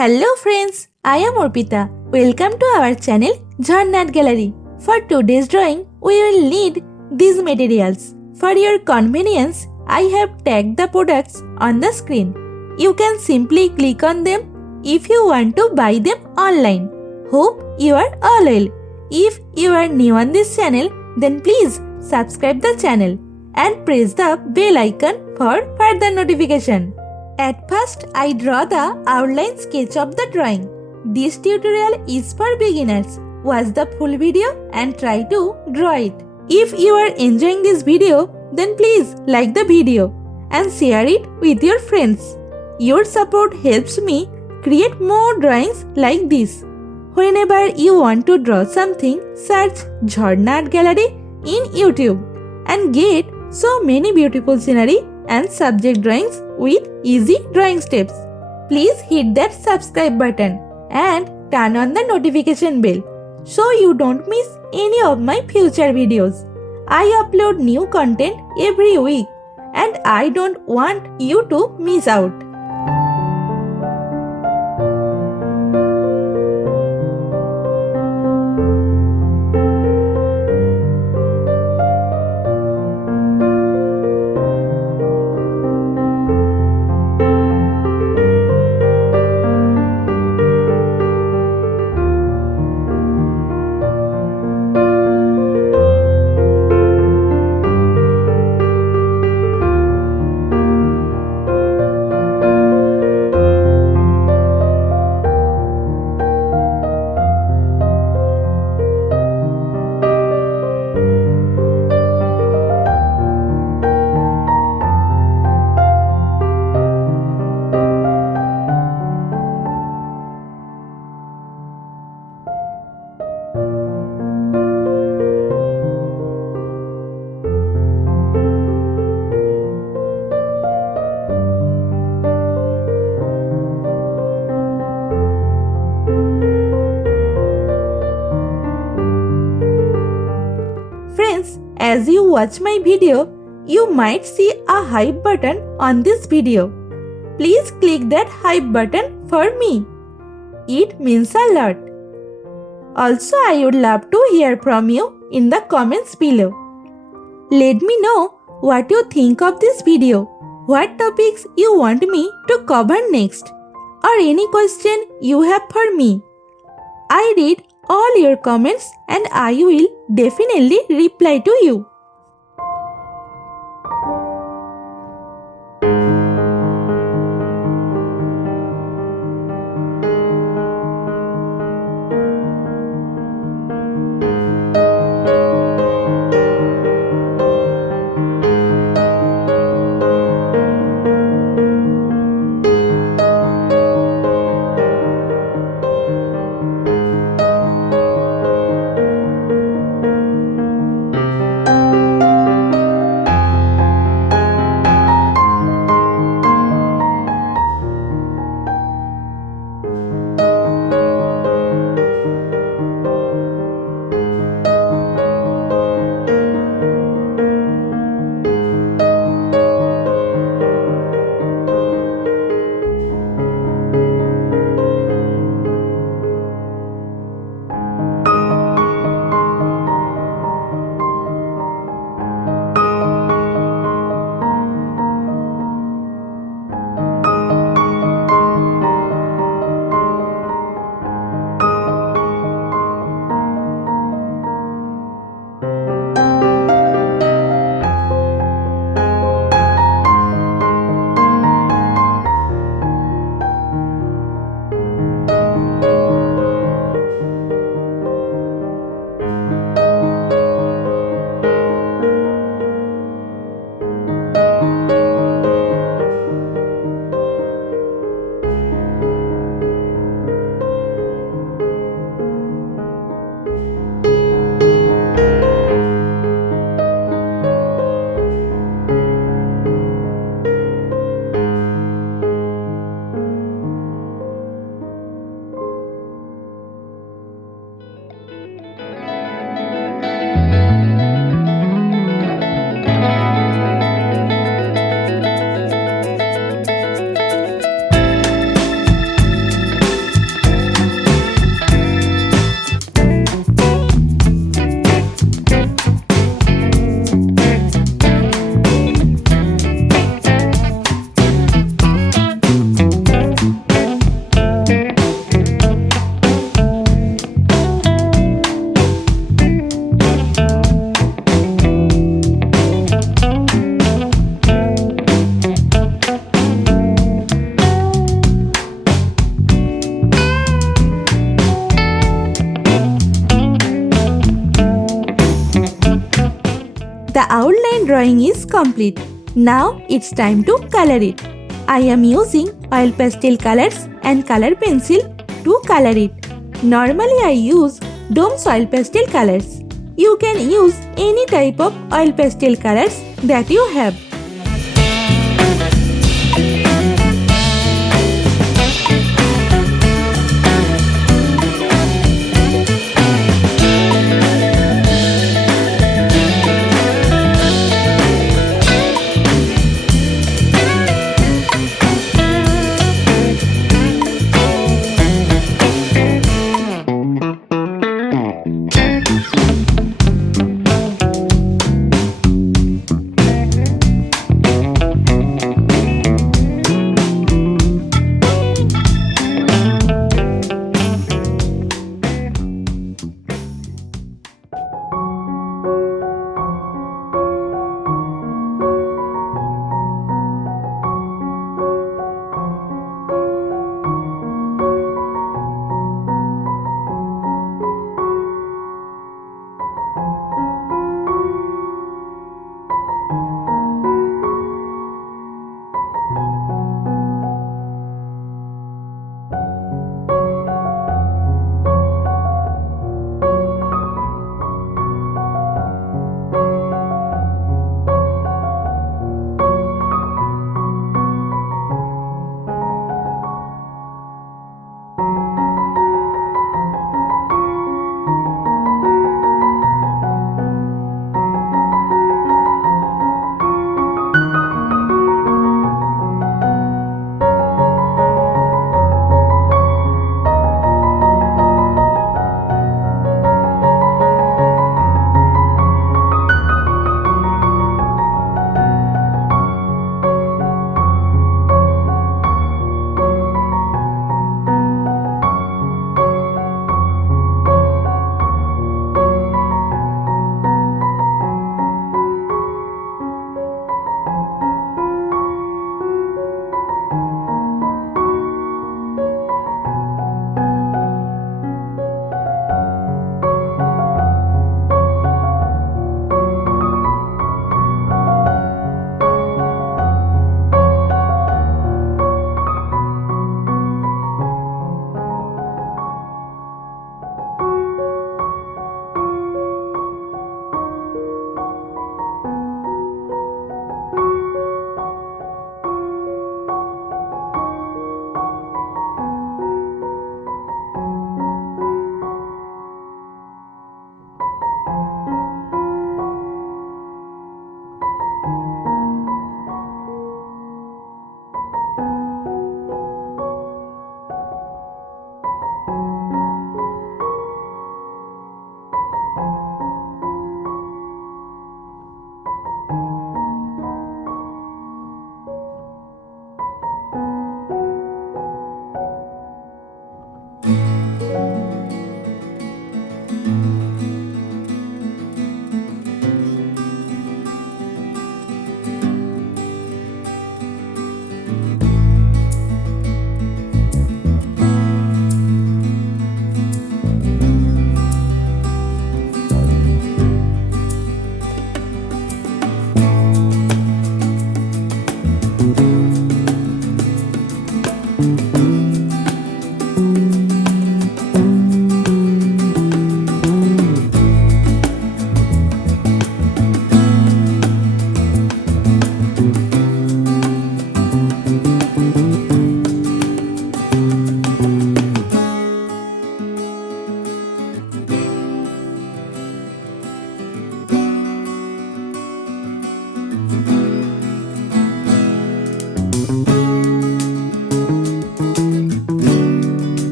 Hello friends, I am Arpita. Welcome to our channel Jharna Gallery. For today's drawing, we will need these materials. For your convenience, I have tagged the products on the screen. You can simply click on them if you want to buy them online. Hope you are all well. If you are new on this channel, then please subscribe the channel and press the bell icon for further notification. At first, I draw the outline sketch of the drawing. This tutorial is for beginners. Watch the full video and try to draw it. If you are enjoying this video, then please like the video and share it with your friends. Your support helps me create more drawings like this. Whenever you want to draw something, search Jharna Art Gallery in YouTube and get so many beautiful scenery and subject drawings with easy drawing steps. Please hit that subscribe button and turn on the notification bell so you don't miss any of my future videos. I upload new content every week and I don't want you to miss out. Friends, as you watch my video, you might see a hype button on this video. Please click that hype button for me. It means a lot. Also, I would love to hear from you in the comments below. Let me know what you think of this video, what topics you want me to cover next, or any question you have for me. I read all your comments and I will definitely reply to you. drawing is complete. Now it's time to color it. I am using oil pastel colors and color pencil to color it. Normally I use Dome's oil pastel colors. You can use any type of oil pastel colors that you have.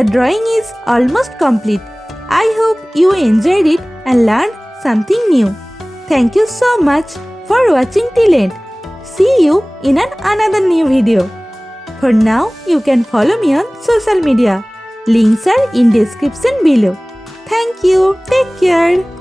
The drawing is almost complete. I hope you enjoyed it and learned something new. Thank you so much for watching till end. See you in another new video. For now, you can follow me on social media. Links are in description below. Thank you. Take care.